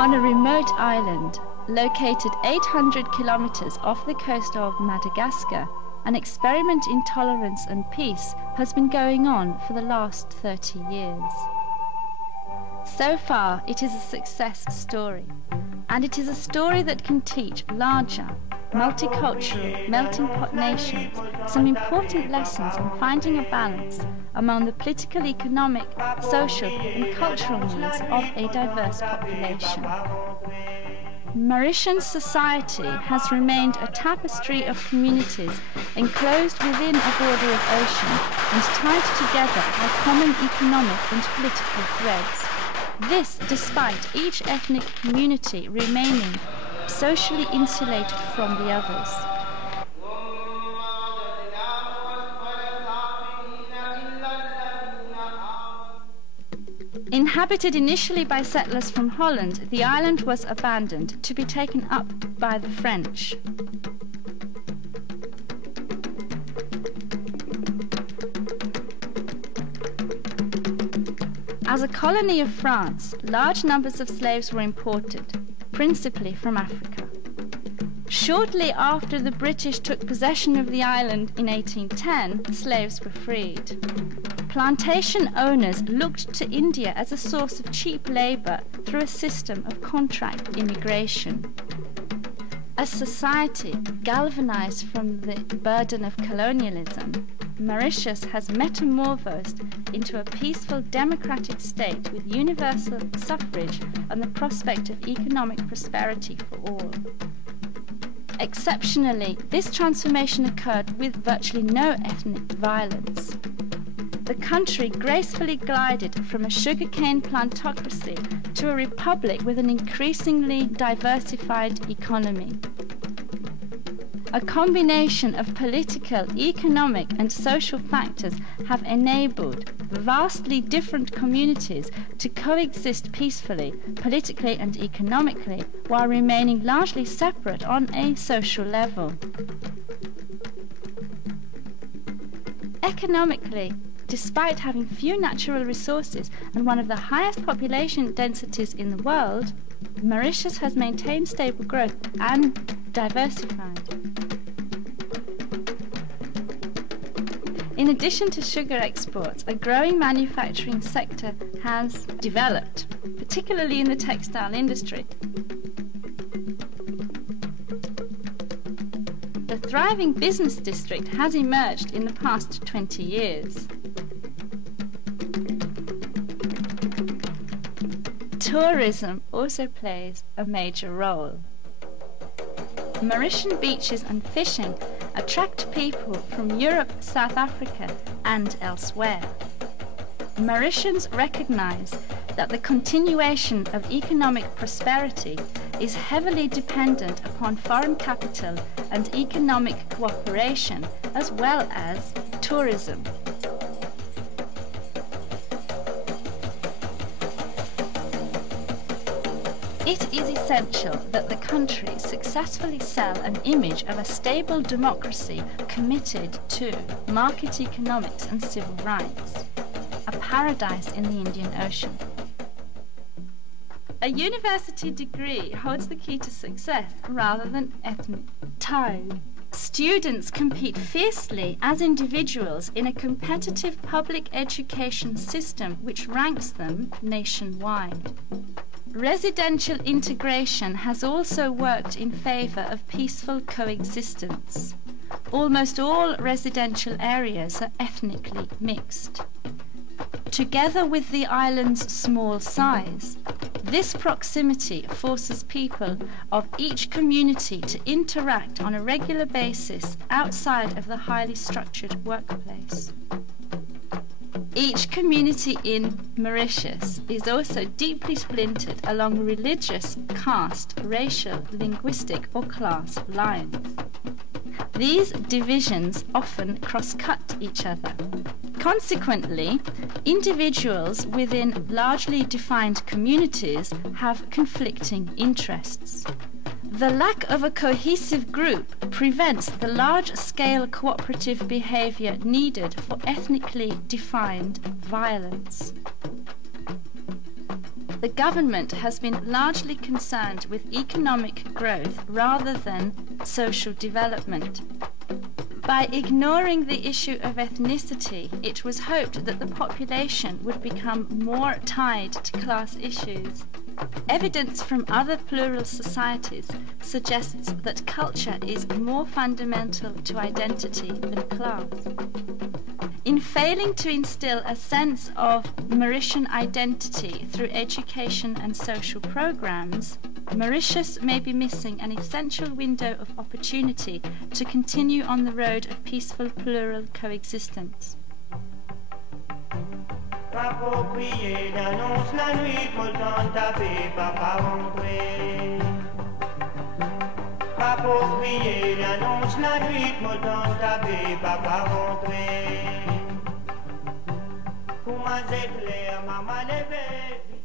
On a remote island, located 800 kilometers off the coast of Madagascar, an experiment in tolerance and peace has been going on for the last 30 years. So far, it is a success story, and it is a story that can teach larger, multicultural, melting pot nations some important lessons on finding a balance among the political, economic, social and cultural needs of a diverse population. Mauritian society has remained a tapestry of communities enclosed within a border of ocean and tied together by common economic and political threads. This despite each ethnic community remaining socially insulated from the others. Inhabited initially by settlers from Holland, the island was abandoned to be taken up by the French. As a colony of France, large numbers of slaves were imported, principally from Africa. Shortly after the British took possession of the island in 1810, slaves were freed. Plantation owners looked to India as a source of cheap labor through a system of contract immigration. A society galvanized from the burden of colonialism, Mauritius has metamorphosed into a peaceful democratic state with universal suffrage and the prospect of economic prosperity for all. Exceptionally, this transformation occurred with virtually no ethnic violence. The country gracefully glided from a sugarcane plantocracy to a republic with an increasingly diversified economy. A combination of political, economic and social factors have enabled vastly different communities to coexist peacefully, politically and economically, while remaining largely separate on a social level. Economically, despite having few natural resources and one of the highest population densities in the world, Mauritius has maintained stable growth and diversified. In addition to sugar exports, a growing manufacturing sector has developed, particularly in the textile industry. The thriving business district has emerged in the past 20 years. Tourism also plays a major role. Mauritian beaches and fishing attract people from Europe, South Africa, and elsewhere. Mauritians recognize that the continuation of economic prosperity is heavily dependent upon foreign capital and economic cooperation, as well as tourism. It is essential that the country successfully sell an image of a stable democracy committed to market economics and civil rights, a paradise in the Indian Ocean. A university degree holds the key to success rather than ethnic ties. Students compete fiercely as individuals in a competitive public education system which ranks them nationwide. Residential integration has also worked in favor of peaceful coexistence. Almost all residential areas are ethnically mixed. Together with the island's small size, this proximity forces people of each community to interact on a regular basis outside of the highly structured workplace. Each community in Mauritius is also deeply splintered along religious, caste, racial, linguistic or class lines. These divisions often cross-cut each other. Consequently, individuals within largely defined communities have conflicting interests. The lack of a cohesive group prevents the large-scale cooperative behavior needed for ethnically defined violence. the government has been largely concerned with economic growth rather than social development. By ignoring the issue of ethnicity, it was hoped that the population would become more tied to class issues. Evidence from other plural societies suggests that culture is more fundamental to identity than class. In failing to instill a sense of Mauritian identity through education and social programs, Mauritius may be missing an essential window of opportunity to continue on the road of peaceful plural coexistence. Approprié d'annonce la nuit, pour le temps taper, papa rentrer. Approprié d'annonce la nuit, pour le temps taper, papa rentrer. Pour ma éclair, maman levée.